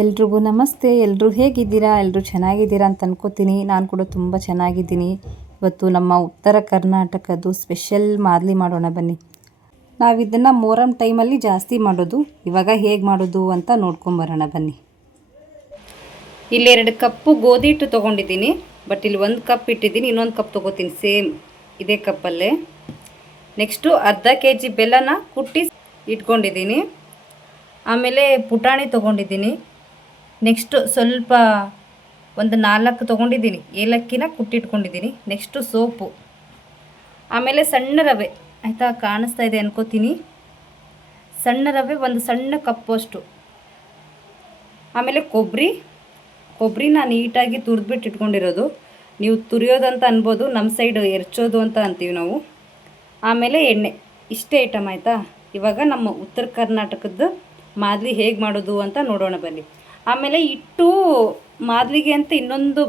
ಎಲ್ರಿಗೂ ನಮಸ್ತೆ. ಎಲ್ಲರೂ ಹೇಗಿದ್ದೀರಾ? ಎಲ್ಲರೂ ಚೆನ್ನಾಗಿದ್ದೀರಾ ಅಂತ ಅನ್ಕೋತೀನಿ. ನಾನು ಕೂಡ ತುಂಬ ಚೆನ್ನಾಗಿದ್ದೀನಿ. ಇವತ್ತು ನಮ್ಮ ಉತ್ತರ ಕರ್ನಾಟಕದ್ದು ಸ್ಪೆಷಲ್ ಮಾದಲಿ ಮಾಡೋಣ ಬನ್ನಿ. ನಾವು ಇದನ್ನು ಮೊಹರಂ ಟೈಮಲ್ಲಿ ಜಾಸ್ತಿ ಮಾಡೋದು. ಇವಾಗ ಹೇಗೆ ಮಾಡೋದು ಅಂತ ನೋಡ್ಕೊಂಬರೋಣ ಬನ್ನಿ. ಇಲ್ಲಿ 2 ಕಪ್ಪು ಗೋಧಿ ಹಿಟ್ಟು ತೊಗೊಂಡಿದ್ದೀನಿ. ಬಟ್ ಇಲ್ಲಿ 1 ಕಪ್ ಇಟ್ಟಿದ್ದೀನಿ, ಇನ್ನೊಂದು ಕಪ್ ತೊಗೋತೀನಿ ಸೇಮ್ ಇದೇ ಕಪ್ಪಲ್ಲೇ. ನೆಕ್ಸ್ಟು ಅರ್ಧ kg ಬೆಲ್ಲನ ಕುಟ್ಟಿ ಇಟ್ಕೊಂಡಿದ್ದೀನಿ. ಆಮೇಲೆ ಪುಟಾಣಿ ತೊಗೊಂಡಿದ್ದೀನಿ. ನೆಕ್ಸ್ಟು ಸ್ವಲ್ಪ ಒಂದು 4 ತೊಗೊಂಡಿದ್ದೀನಿ, ಏಲಕ್ಕಿನ ಕುಟ್ಟಿಟ್ಕೊಂಡಿದ್ದೀನಿ. ನೆಕ್ಸ್ಟು ಸೋಪು, ಆಮೇಲೆ ಸಣ್ಣ ರವೆ, ಆಯಿತಾ? ಕಾಣಿಸ್ತಾ ಇದೆ ಅನ್ಕೋತೀನಿ. ಸಣ್ಣ ರವೆ ಒಂದು ಸಣ್ಣ ಕಪ್ಪು ಅಷ್ಟು. ಆಮೇಲೆ ಕೊಬ್ಬರಿನ ನೀಟಾಗಿ ತುರಿದ್ಬಿಟ್ಟು ಇಟ್ಕೊಂಡಿರೋದು. ನೀವು ತುರಿಯೋದಂತ ಅನ್ಬೋದು, ನಮ್ಮ ಸೈಡ್ ಎರ್ಚೋದು ಅಂತ ಅಂತೀವಿ ನಾವು. ಆಮೇಲೆ ಎಣ್ಣೆ, ಇಷ್ಟೇ ಐಟಮ್ ಆಯಿತಾ? ಇವಾಗ ನಮ್ಮ ಉತ್ತರ ಕರ್ನಾಟಕದ ಮಾದಲಿ ಹೇಗೆ ಮಾಡೋದು ಅಂತ ನೋಡೋಣ ಬನ್ನಿ. ಆಮೇಲೆ ಹಿಟ್ಟು ಮಾದಲಿಗೆ ಅಂತ ಇನ್ನೊಂದು,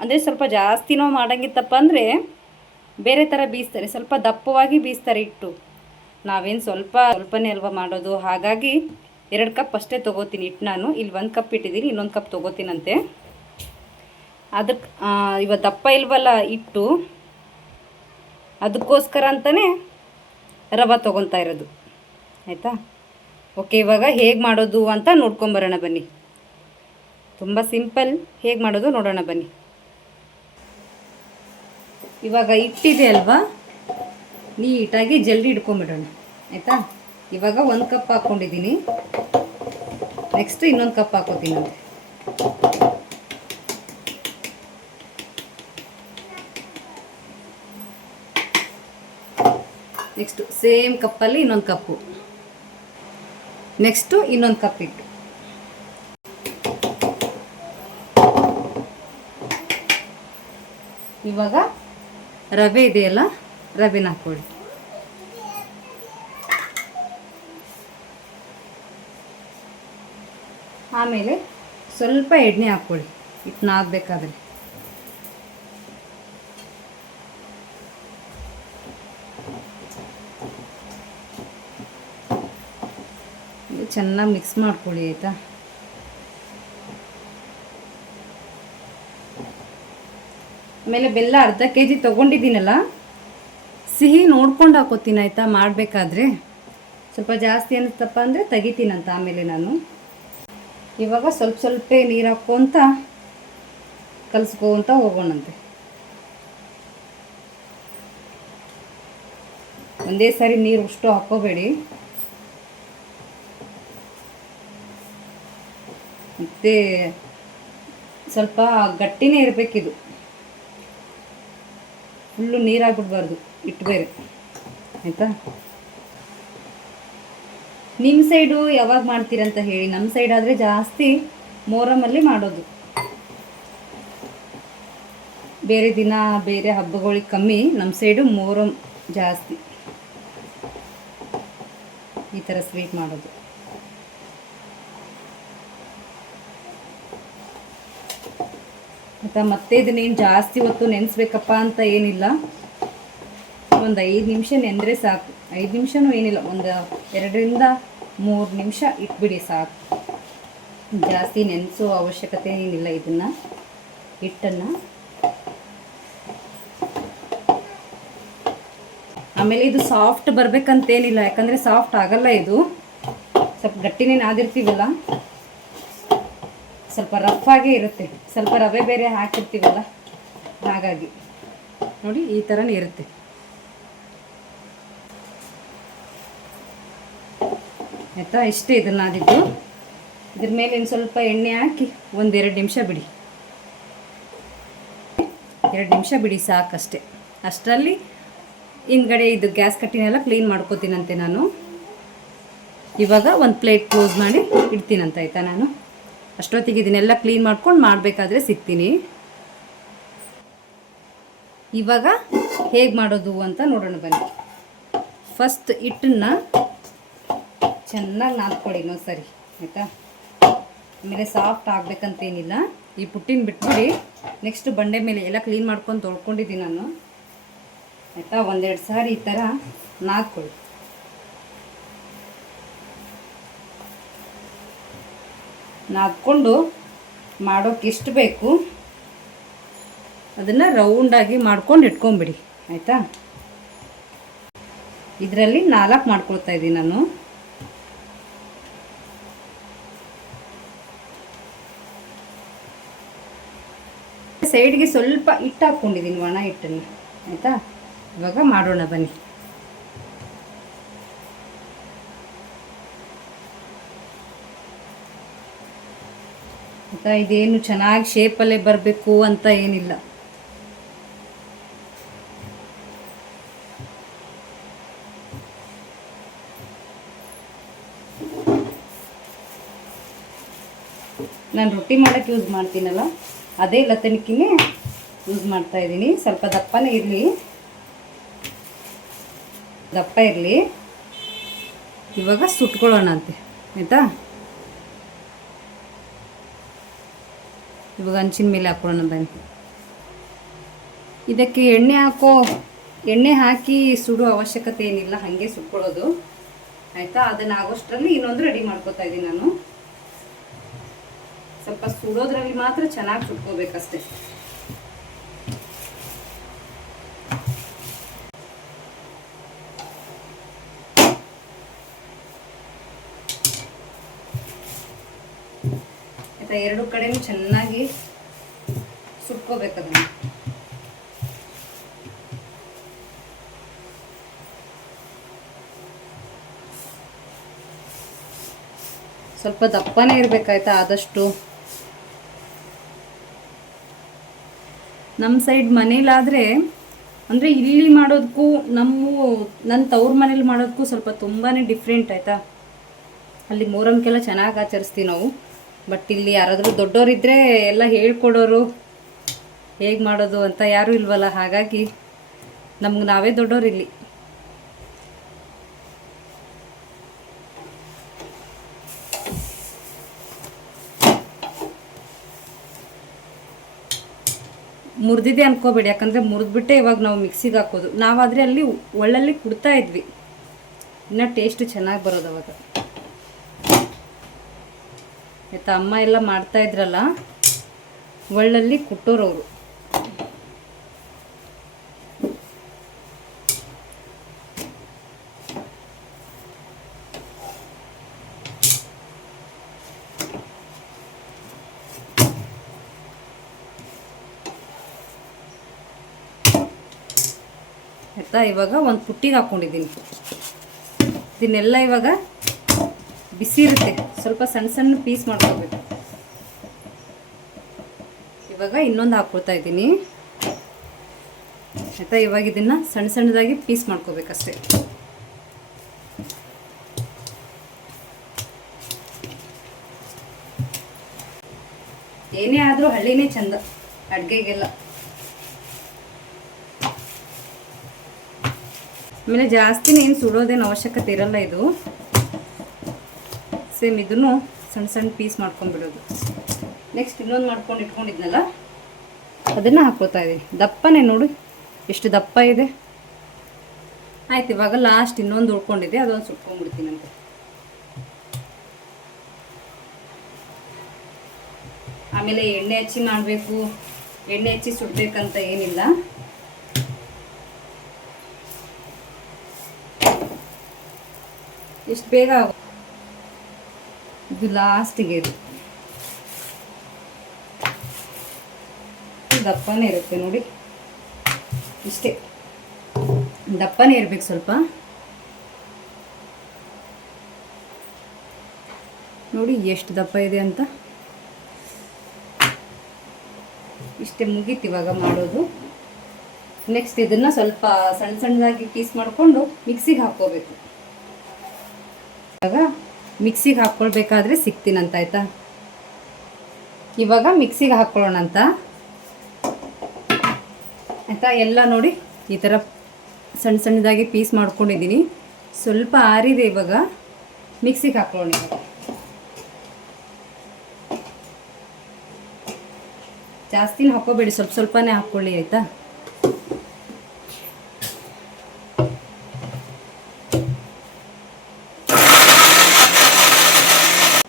ಅಂದರೆ ಸ್ವಲ್ಪ ಜಾಸ್ತಿನೋ ಮಾಡೋಂಗಿತ್ತಪ್ಪ ಅಂದರೆ ಬೇರೆ ಥರ ಬೀಸ್ತಾರೆ, ಸ್ವಲ್ಪ ದಪ್ಪವಾಗಿ ಬೀಸ್ತಾರೆ ಹಿಟ್ಟು. ನಾವೇನು ಸ್ವಲ್ಪನೇ ಅಲ್ವಾ ಮಾಡೋದು, ಹಾಗಾಗಿ 2 ಕಪ್ ಅಷ್ಟೇ ತೊಗೋತೀನಿ ಹಿಟ್ಟು. ನಾನು ಇಲ್ಲಿ 1 ಕಪ್ ಇಟ್ಟಿದ್ದೀನಿ, ಇನ್ನೊಂದು ಕಪ್ ತೊಗೋತೀನಂತೆ. ಅದಕ್ಕೆ ಇವತ್ತು ದಪ್ಪ ಇಲ್ವಲ್ಲ ಹಿಟ್ಟು, ಅದಕ್ಕೋಸ್ಕರ ಅಂತಲೇ ರವೆ ತೊಗೊತಾ ಇರೋದು, ಆಯಿತಾ? ಓಕೆ, ಇವಾಗ ಹೇಗೆ ಮಾಡೋದು ಅಂತ ನೋಡ್ಕೊಂಬರೋಣ ಬನ್ನಿ. ತುಂಬ ಸಿಂಪಲ್, ಹೇಗೆ ಮಾಡೋದು ನೋಡೋಣ ಬನ್ನಿ. ಇವಾಗ ಹಿಟ್ಟಿದೆ ಅಲ್ವಾ, ನೀಟಾಗಿ ಜಲ್ದಿ ಹಿಡ್ಕೊಂಬಿಡೋಣ, ಆಯಿತಾ? ಇವಾಗ 1 ಕಪ್ ಹಾಕ್ಕೊಂಡಿದ್ದೀನಿ. ನೆಕ್ಸ್ಟ್ ಇನ್ನೊಂದು ಕಪ್ ಹಾಕೋತೀನಿ ಅಂತೆ. ನೆಕ್ಸ್ಟು ಸೇಮ್ ಕಪ್ಪಲ್ಲಿ ಇನ್ನೊಂದು ಕಪ್ಪು. ನೆಕ್ಸ್ಟು ಇನ್ನೊಂದು ಕಪ್ ಇಟ್ಟು. ಇವಾಗ ರವೆ ಇದೆಯಲ್ಲ, ರವೆನ ಹಾಕೊಳ್ಳಿ. ಆಮೇಲೆ ಸ್ವಲ್ಪ ಎಣ್ಣೆ ಹಾಕ್ಕೊಳ್ಳಿ ಹಿಟ್ಟನ್ನ ಹಾಕಬೇಕಾದ್ರೆ. ಚೆನ್ನಾಗಿ ಮಿಕ್ಸ್ ಮಾಡ್ಕೊಳ್ಳಿ, ಆಯಿತಾ? ಆಮೇಲೆ ಬೆಲ್ಲ ಅರ್ಧ kg ತೊಗೊಂಡಿದ್ದೀನಲ್ಲ, ಸಿಹಿ ನೋಡ್ಕೊಂಡು ಹಾಕೋತೀನಿ, ಆಯಿತಾ? ಮಾಡಬೇಕಾದ್ರೆ ಸ್ವಲ್ಪ ಜಾಸ್ತಿ ಅನ್ನಿಸ್ತಪ್ಪ ಅಂದರೆ ತೆಗಿತೀನಂತ ಆಮೇಲೆ ನಾನು. ಇವಾಗ ಸ್ವಲ್ಪ ನೀರು ಹಾಕ್ಕೊಂತ ಕಲಿಸ್ಕೊಂತ ಹೋಗೋಣಂತೆ. ಒಂದೇ ಸಾರಿ ನೀರು ಅಷ್ಟು ಹಾಕೋಬೇಡಿ, ಮತ್ತು ಸ್ವಲ್ಪ ಗಟ್ಟಿನೇ ಇರಬೇಕಿದು, ಫುಲ್ಲು ನೀರಾಗ್ಬಿಡ್ಬಾರ್ದು ಹಿಟ್ಟು ಬೇರೆ, ಆಯಿತಾ? ನಿಮ್ಮ ಸೈಡು ಯಾವಾಗ ಮಾಡ್ತೀರಂತ ಹೇಳಿ. ನಮ್ಮ ಸೈಡ್ ಆದರೆ ಜಾಸ್ತಿ ಮೊಹರಮಲ್ಲಿ ಮಾಡೋದು, ಬೇರೆ ದಿನ ಬೇರೆ ಹಬ್ಬಗಳಿಗೆ ಕಮ್ಮಿ. ನಮ್ಮ ಸೈಡು ಮೊಹರಂ ಜಾಸ್ತಿ ಈ ಥರ ಸ್ವೀಟ್ ಮಾಡೋದು. ಆಯಿತಾ? ಮತ್ತೆ ಇದನ್ನೇನು ಜಾಸ್ತಿ ಹೊತ್ತು ನೆನೆಸ್ಬೇಕಪ್ಪ ಅಂತ ಏನಿಲ್ಲ, ಒಂದು 5 ನಿಮಿಷ ನೆಂದರೆ ಸಾಕು. 5 ನಿಮಿಷನೂ ಏನಿಲ್ಲ, ಒಂದು 2ರಿಂದ 3 ನಿಮಿಷ ಇಟ್ಬಿಡಿ ಸಾಕು. ಜಾಸ್ತಿ ನೆನೆಸೋ ಅವಶ್ಯಕತೆ ಏನಿಲ್ಲ ಇದನ್ನು, ಹಿಟ್ಟನ್ನು. ಆಮೇಲೆ ಇದು ಸಾಫ್ಟ್ ಬರಬೇಕಂತೇನಿಲ್ಲ, ಯಾಕಂದರೆ ಸಾಫ್ಟ್ ಆಗಲ್ಲ ಇದು. ಸ್ವಲ್ಪ ಗಟ್ಟಿನೇ ನಾದಿರ್ತೀವಲ್ಲ, ಸ್ವಲ್ಪ ರಫ್ ಆಗೇ ಇರುತ್ತೆ. ಸ್ವಲ್ಪ ರವೆ ಬೇರೆ ಹಾಕಿರ್ತೀವಲ್ಲ, ಹಾಗಾಗಿ ನೋಡಿ ಈ ಥರನೇ ಇರುತ್ತೆ. ಆಯಿತಾ? ಇಷ್ಟೇ ಇದನ್ನು ನಾದಿದ್ದು. ಇದ್ರ ಮೇಲೆ ಇನ್ನು ಸ್ವಲ್ಪ ಎಣ್ಣೆ ಹಾಕಿ 1-2 ನಿಮಿಷ ಬಿಡಿ. 2 ನಿಮಿಷ ಬಿಡಿ ಸಾಕಷ್ಟೆ. ಅಷ್ಟರಲ್ಲಿ ಹಿಂದ್ಗಡೆ ಇದು ಗ್ಯಾಸ್ ಕಟ್ಟಿನೆಲ್ಲ ಕ್ಲೀನ್ ಮಾಡ್ಕೋತೀನಂತೆ ನಾನು. ಇವಾಗ ಒಂದು ಪ್ಲೇಟ್ ಕ್ಲೋಸ್ ಮಾಡಿ ಇಡ್ತೀನಂತ, ಆಯಿತಾ? ನಾನು ಅಷ್ಟೊತ್ತಿಗೆ ಇದನ್ನೆಲ್ಲ ಕ್ಲೀನ್ ಮಾಡ್ಕೊಂಡು ಮಾಡಬೇಕಾದ್ರೆ ಸಿಗ್ತೀನಿ. ಇವಾಗ ಹೇಗೆ ಮಾಡೋದು ಅಂತ ನೋಡೋಣ ಬನ್ನಿ. ಫಸ್ಟ್ ಹಿಟ್ಟನ್ನು ಚೆನ್ನಾಗಿ ನಾದ್ಕೊಳ್ಳಿ ಇನ್ನೊಂದು ಸರಿ, ಆಯಿತಾ? ಆಮೇಲೆ ಸಾಫ್ಟ್ ಆಗಬೇಕಂತೇನಿಲ್ಲ. ಈ ಪುಟ್ಟಿನ ಬಿಟ್ಬಿಡಿ. ನೆಕ್ಸ್ಟ್ ಬಂಡೆ ಮೇಲೆ ಎಲ್ಲ ಕ್ಲೀನ್ ಮಾಡ್ಕೊಂಡು ತೊಳ್ಕೊಂಡಿದ್ದೀನಿ ನಾನು, ಆಯಿತಾ? 1-2 ಸಾರಿ ಈ ಥರ ನಾದ್ಕೊಳ್ಳಿ. ನಾದ್ಕೊಂಡು ಮಾಡೋಕ್ಕೆ ಎಷ್ಟು ಬೇಕು ಅದನ್ನು ರೌಂಡಾಗಿ ಮಾಡ್ಕೊಂಡು ಇಟ್ಕೊಂಬಿಡಿ ಆಯಿತಾ. ಇದರಲ್ಲಿ 4 ಮಾಡ್ಕೊಳ್ತಾ ಇದ್ದೀನಿ ನಾನು. ಸೈಡ್ಗೆ ಸ್ವಲ್ಪ ಹಿಟ್ಟು ಹಾಕ್ಕೊಂಡಿದ್ದೀನಿ, ಒಣ ಹಿಟ್ಟನ್ನು ಆಯಿತಾ. ಇವಾಗ ಮಾಡೋಣ ಬನ್ನಿ. ಆಯಿತಾ, ಇದೇನು ಚೆನ್ನಾಗಿ ಶೇಪಲ್ಲೇ ಬರಬೇಕು ಅಂತ ಏನಿಲ್ಲ. ನಾನು ರೊಟ್ಟಿ ಮಾಡೋಕ್ಕೆ ಯೂಸ್ ಮಾಡ್ತೀನಲ್ಲ ಅದೇ ಲತ್ತಣಿಕೆನೇ ಯೂಸ್ ಮಾಡ್ತಾ ಇದ್ದೀನಿ. ಸ್ವಲ್ಪ ದಪ್ಪನೇ ಇರಲಿ, ದಪ್ಪ ಇರಲಿ. ಇವಾಗ ಸುಟ್ಕೊಳ್ಳೋಣ ಅಂತೆ ಆಯಿತಾ. ಇವಾಗ ಹಂಚಿನ ಮೇಲೆ ಹಾಕೊಳ್ಳೋಣ ಬನ್ನಿ. ಇದಕ್ಕೆ ಎಣ್ಣೆ ಹಾಕಿ ಸುಡೋ ಅವಶ್ಯಕತೆ ಏನಿಲ್ಲ, ಹಾಗೆ ಸುಟ್ಕೊಳ್ಳೋದು ಆಯಿತಾ. ಅದನ್ನು ಆಗೋಷ್ಟರಲ್ಲಿ ಇನ್ನೊಂದು ರೆಡಿ ಮಾಡ್ಕೊತಾ ಇದ್ದೀನಿ ನಾನು. ಸ್ವಲ್ಪ ಸುಡೋದ್ರಲ್ಲಿ ಮಾತ್ರ ಚೆನ್ನಾಗಿ ಸುಟ್ಕೋಬೇಕಷ್ಟೆ. ಆಯಿತಾ, ಎರಡು ಕಡೆನೂ ಚೆನ್ನಾಗಿ ಸುಟ್ಕೋಬೇಕದನ್ನು. ಸ್ವಲ್ಪ ದಪ್ಪನೇ ಇರಬೇಕಾಯ್ತಾ ಆದಷ್ಟು. ನಮ್ಮ ಸೈಡ್ ಮನೇಲಾದರೆ ಅಂದರೆ ಇಲ್ಲಿ ಮಾಡೋದಕ್ಕೂ ನನ್ನ ತವ್ರ ಮನೇಲಿ ಮಾಡೋದಕ್ಕೂ ಸ್ವಲ್ಪ ತುಂಬಾ ಡಿಫ್ರೆಂಟ್ ಆಯಿತಾ. ಅಲ್ಲಿ ಮೊಹರಂಗೆಲ್ಲ ಚೆನ್ನಾಗಿ ಆಚರಿಸ್ತೀವಿ ನಾವು. ಬಟ್ ಇಲ್ಲಿ ಯಾರಾದರೂ ದೊಡ್ಡವರಿದ್ದರೆ ಎಲ್ಲ ಹೇಳ್ಕೊಡೋರು ಹೇಗೆ ಮಾಡೋದು ಅಂತ ಯಾರೂ ಇಲ್ವಲ್ಲ, ಹಾಗಾಗಿ ನಮ್ಗೆ ನಾವೇ ದೊಡ್ಡೋರು ಇಲ್ಲಿ. ಮುರಿದಿದೆ ಅನ್ಕೋಬೇಡಿ, ಯಾಕಂದರೆ ಮುರಿದ್ಬಿಟ್ಟೆ ಇವಾಗ ನಾವು ಮಿಕ್ಸಿಗೆ ಹಾಕೋದು. ನಾವಾದರೆ ಅಲ್ಲಿ ಒಳ್ಳಲ್ಲಿ ಕುಡ್ತಾ ಇದ್ವಿ, ಇನ್ನೂ ಟೇಸ್ಟ್ ಚೆನ್ನಾಗಿ ಬರೋದು ಅವಾಗ ಆಯಿತಾ. ಅಮ್ಮ ಎಲ್ಲ ಮಾಡ್ತಾ ಇದ್ರಲ್ಲ ಒಳ್ಳಲ್ಲಿ ಕುಟ್ಟೋರವರು. ಆಯಿತಾ, ಇವಾಗ ಒಂದು ಪುಟ್ಟಿಗೆ ಹಾಕ್ಕೊಂಡಿದ್ದೀನಿ. ಇದನ್ನೆಲ್ಲ ಇವಾಗ ಬಿಸಿ ಇರುತ್ತೆ, ಸ್ವಲ್ಪ ಸಣ್ಣ ಸಣ್ಣ ಪೀಸ್ ಮಾಡ್ಕೋಬೇಕು. ಇವಾಗ ಇನ್ನೊಂದು ಹಾಕ್ಕೊಳ್ತಾ ಇದ್ದೀನಿ ಆಯಿತಾ. ಇವಾಗ ಇದನ್ನು ಸಣ್ಣ ಸಣ್ಣದಾಗಿ ಪೀಸ್ ಮಾಡ್ಕೋಬೇಕಷ್ಟೆ. ಏನೇ ಆದರೂ ಹಳ್ಳಿನೇ ಚಂದ ಅಡುಗೆಗೆಲ್ಲ. ಆಮೇಲೆ ಜಾಸ್ತಿನೇ ಏನು ಸುಡೋದೇನು ಅವಶ್ಯಕತೆ ಇರಲ್ಲ. ಇದು ಸೇಮ್ ಇದನ್ನು ಸಣ್ಣ ಸಣ್ಣ ಪೀಸ್ ಮಾಡ್ಕೊಂಡ್ಬಿಡೋದು. ನೆಕ್ಸ್ಟ್ ಇನ್ನೊಂದು ಮಾಡ್ಕೊಂಡು ಇಟ್ಕೊಂಡಿದ್ನಲ್ಲ ಅದನ್ನು ಹಾಕ್ಕೊತಾ ಇದ್ದೀನಿ. ದಪ್ಪನೇ ನೋಡಿ ಎಷ್ಟು ದಪ್ಪ ಇದೆ. ಆಯ್ತು, ಇವಾಗ ಲಾಸ್ಟ್ ಇನ್ನೊಂದು ಉಳ್ಕೊಂಡಿದೆ, ಅದೊಂದು ಸುಟ್ಕೊಂಡ್ಬಿಡ್ತೀನಂತೆ. ಆಮೇಲೆ ಎಣ್ಣೆ ಹಚ್ಚಿ ಮಾಡಬೇಕು, ಎಣ್ಣೆ ಹಚ್ಚಿ ಸುಡಬೇಕಂತ ಏನಿಲ್ಲ. ಇಷ್ಟು ಬೇಗ ಇದು ಲಾಸ್ಟಿಗೆ ಇದು ದಪ್ಪನೇ ಇರುತ್ತೆ ನೋಡಿ, ಇಷ್ಟೇ ದಪ್ಪನೇ ಇರಬೇಕು ಸ್ವಲ್ಪ. ನೋಡಿ ಎಷ್ಟು ದಪ್ಪ ಇದೆ ಅಂತ. ಇಷ್ಟೇ ಮುಗೀತು ಇವಾಗ ಮಾಡೋದು. ನೆಕ್ಸ್ಟ್ ಇದನ್ನು ಸ್ವಲ್ಪ ಸಣ್ಣ ಸಣ್ಣದಾಗಿ ಪೀಸ್ ಮಾಡಿಕೊಂಡು ಮಿಕ್ಸಿಗೆ ಹಾಕ್ಕೋಬೇಕು. ಇವಾಗ ಮಿಕ್ಸಿಗೆ ಹಾಕ್ಕೊಳ್ಬೇಕಾದ್ರೆ ಸಿಗ್ತೀನಂತ ಆಯಿತಾ. ಇವಾಗ ಮಿಕ್ಸಿಗೆ ಹಾಕ್ಕೊಳ್ಳೋಣ ಅಂತ ಆಯಿತಾ. ಎಲ್ಲ ನೋಡಿ ಈ ಥರ ಸಣ್ಣ ಸಣ್ಣದಾಗಿ ಪೀಸ್ ಮಾಡ್ಕೊಂಡಿದ್ದೀನಿ. ಸ್ವಲ್ಪ ಆರಿದೆ, ಇವಾಗ ಮಿಕ್ಸಿಗೆ ಹಾಕ್ಕೊಳ್ಳೋಣ. ಇವಾಗ ಜಾಸ್ತಿನ ಹಾಕ್ಕೋಬೇಡಿ, ಸ್ವಲ್ಪ ಸ್ವಲ್ಪನೇ ಹಾಕ್ಕೊಳ್ಳಿ ಆಯಿತಾ.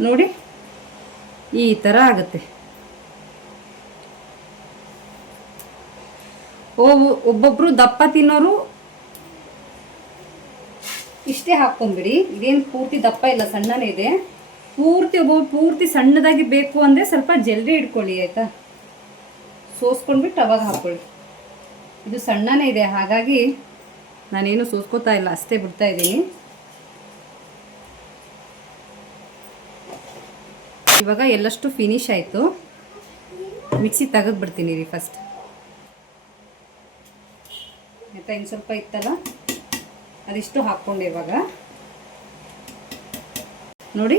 ನೋಡಿ ಈ ಥರ ಆಗುತ್ತೆ. ಒಬ್ಬೊಬ್ಬರು ದಪ್ಪ ತಿನ್ನೋರು ಇಷ್ಟೇ ಹಾಕ್ಕೊಂಬಿಡಿ. ಇದೇನು ಪೂರ್ತಿ ದಪ್ಪ ಇಲ್ಲ, ಸಣ್ಣನೇ ಇದೆ. ಪೂರ್ತಿ ಸಣ್ಣದಾಗಿ ಬೇಕು ಅಂದರೆ ಸ್ವಲ್ಪ ಜಲ್ದಿ ಇಟ್ಕೊಳ್ಳಿ ಆಯಿತಾ. ಸೋಸ್ಕೊಂಡ್ಬಿಟ್ಟು ಅವಾಗ ಹಾಕ್ಕೊಳ್ಳಿ. ಇದು ಸಣ್ಣನೇ ಇದೆ, ಹಾಗಾಗಿ ನಾನೇನು ಸೋಸ್ಕೋತಾ ಇಲ್ಲ, ಅಷ್ಟೇ ಬಿಡ್ತಾ ಇದ್ದೀನಿ. ಇವಾಗ ಎಲ್ಲಷ್ಟು ಫಿನಿಶ್ ಆಯಿತು. ಮಿಕ್ಸಿ ತೆಗೆದ್ಬಿಡ್ತೀನಿ ರೀ ಫಸ್ಟ್ ಆಯಿತಾ. ಇನ್ನು ಸ್ವಲ್ಪ ಇತ್ತಲ್ಲ ಅದಿಷ್ಟು ಹಾಕ್ಕೊಂಡೆ. ಇವಾಗ ನೋಡಿ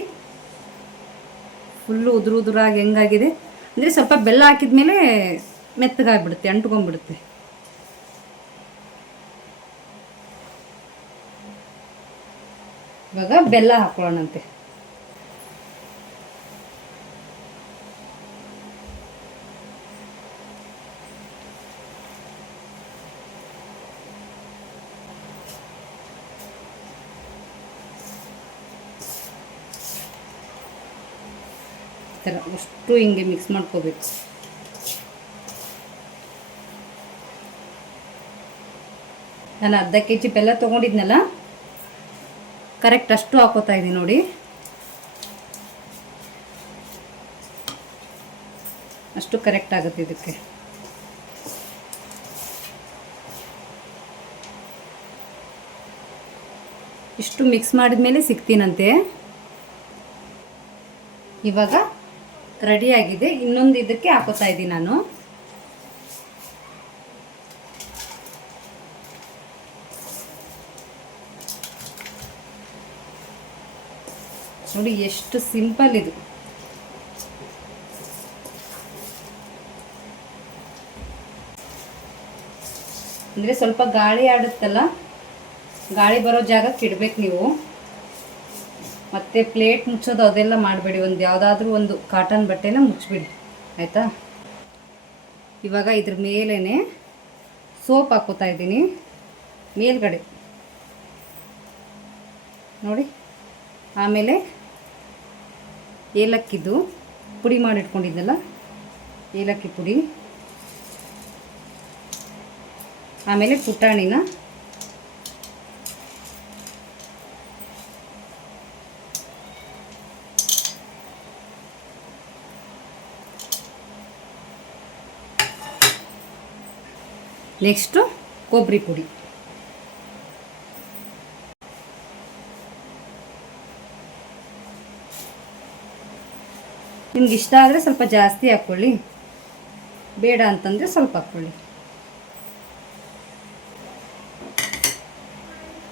ಫುಲ್ಲು ಉದುರಾಗಿ ಹೆಂಗಾಗಿದೆ ಅಂದರೆ ಸ್ವಲ್ಪ ಬೆಲ್ಲ ಹಾಕಿದ್ಮೇಲೆ ಮೆತ್ತಗಾಗ್ಬಿಡುತ್ತೆ, ಅಂಟ್ಕೊಂಡ್ಬಿಡುತ್ತೆ. ಇವಾಗ ಬೆಲ್ಲ ಹಾಕ್ಕೊಳ್ಳೋಣಂತೆ. ಅಷ್ಟು ಹಿಂಗೆ ಮಿಕ್ಸ್ ಮಾಡ್ಕೋಬೇಕು. ನಾನು ಅರ್ಧ kg ಬೆಲ್ಲ ತೊಗೊಂಡಿದ್ನಲ್ಲ, ಕರೆಕ್ಟ್ ಅಷ್ಟು ಹಾಕೋತಾ ಇದ್ದೀನಿ ನೋಡಿ. ಅಷ್ಟು ಕರೆಕ್ಟ್ ಆಗುತ್ತೆ ಇದಕ್ಕೆ. ಇಷ್ಟು ಮಿಕ್ಸ್ ಮಾಡಿದ್ಮೇಲೆ ಸಿಗ್ತೀನಂತೆ. ಇವಾಗ ರೆಡಿಯಾಗಿದೆ. ಇನ್ನೊಂದು ಇದಕ್ಕೆ ಹಾಕೋತಾ ಇದ್ದೀನಿ ನಾನು. ನೋಡಿ ಎಷ್ಟು ಸಿಂಪಲ್ ಇದು. ಅಂದರೆ ಸ್ವಲ್ಪ ಗಾಳಿ ಆಡುತ್ತಲ್ಲ, ಗಾಳಿ ಬರೋ ಜಾಗಕ್ಕೆ ಇಡಬೇಕು ನೀವು. ಮತ್ತು ಪ್ಲೇಟ್ ಮುಚ್ಚೋದು ಅದೆಲ್ಲ ಮಾಡಬೇಡಿ. ಒಂದು ಯಾವುದಾದ್ರೂ ಒಂದು ಕಾಟನ್ ಬಟ್ಟೆನ ಮುಚ್ಚಿಬಿಡಿ ಆಯಿತಾ. ಇವಾಗ ಇದ್ರ ಮೇಲೇ ಸೋಪ್ ಹಾಕೋತಾ ಇದ್ದೀನಿ ಮೇಲ್ಗಡೆ ನೋಡಿ. ಆಮೇಲೆ ಏಲಕ್ಕಿದು ಪುಡಿ ಮಾಡಿಟ್ಕೊಂಡಿದ್ದಲ್ಲ, ಏಲಕ್ಕಿ ಪುಡಿ. ಆಮೇಲೆ ಪುಟಾಣಿನ ನೆಕ್ಸ್ಟು ಕೊಬ್ಬರಿ ಪುಡಿ. ನಿಮ್ಗೆ ಇಷ್ಟ ಆದರೆ ಸ್ವಲ್ಪ ಜಾಸ್ತಿ ಹಾಕ್ಕೊಳ್ಳಿ, ಬೇಡ ಅಂತಂದರೆ ಸ್ವಲ್ಪ ಹಾಕ್ಕೊಳ್ಳಿ.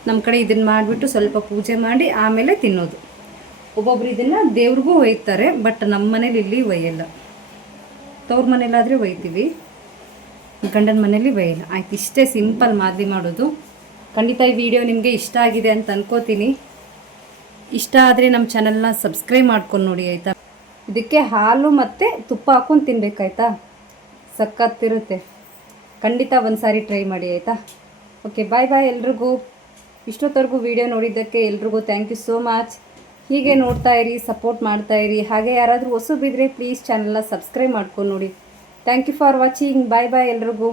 ನಮ್ಮ ಕಡೆ ಇದನ್ನು ಮಾಡಿಬಿಟ್ಟು ಸ್ವಲ್ಪ ಪೂಜೆ ಮಾಡಿ ಆಮೇಲೆ ತಿನ್ನೋದು. ಒಬ್ಬೊಬ್ರು ಇದನ್ನು ದೇವ್ರಿಗೂ ಒಯ್ತಾರೆ, ಬಟ್ ನಮ್ಮ ಮನೇಲಿ ಇಲ್ಲಿ ಒಯ್ಯಲ್ಲ. ತವ್ರ ಮನೇಲಾದರೆ ಒಯ್ತೀವಿ, ಗಂಡನ ಮನೇಲಿ ಒಯ್ಯಲ್ಲ. ಆಯ್ತು, ಇಷ್ಟೇ ಸಿಂಪಲ್ ಮಾದಲಿ ಮಾಡೋದು. ಖಂಡಿತ ಈ ವಿಡಿಯೋ ನಿಮಗೆ ಇಷ್ಟ ಆಗಿದೆ ಅಂತ ಅನ್ಕೋತೀನಿ. ಇಷ್ಟ ಆದರೆ ನಮ್ಮ ಚಾನಲ್ನ ಸಬ್ಸ್ಕ್ರೈಬ್ ಮಾಡ್ಕೊಂಡು ನೋಡಿ ಆಯಿತಾ. ಇದಕ್ಕೆ ಹಾಲು ಮತ್ತು ತುಪ್ಪ ಹಾಕ್ಕೊಂಡು ತಿನ್ಬೇಕಾಯ್ತಾ, ಸಖತ್ತಿರುತ್ತೆ. ಖಂಡಿತ ಒಂದು ಸಾರಿ ಟ್ರೈ ಮಾಡಿ ಆಯಿತಾ. ಓಕೆ, ಬಾಯ್ ಬಾಯ್ ಎಲ್ರಿಗೂ. ಇಷ್ಟೊತ್ತವರೆಗೂ ವಿಡಿಯೋ ನೋಡಿದ್ದಕ್ಕೆ ಎಲ್ರಿಗೂ ಥ್ಯಾಂಕ್ ಯು ಸೋ ಮಚ್. ಹೀಗೆ ನೋಡ್ತಾ ಇರಿ, ಸಪೋರ್ಟ್ ಮಾಡ್ತಾ ಇರಿ. ಹಾಗೆ ಯಾರಾದರೂ ಹೊಸಬಿದ್ದರೆ ಪ್ಲೀಸ್ ಚಾನಲ್ನ ಸಬ್ಸ್ಕ್ರೈಬ್ ಮಾಡ್ಕೊಂಡು ನೋಡಿ. Thank you for watching. Bye bye ಎಲ್ರಿಗೂ.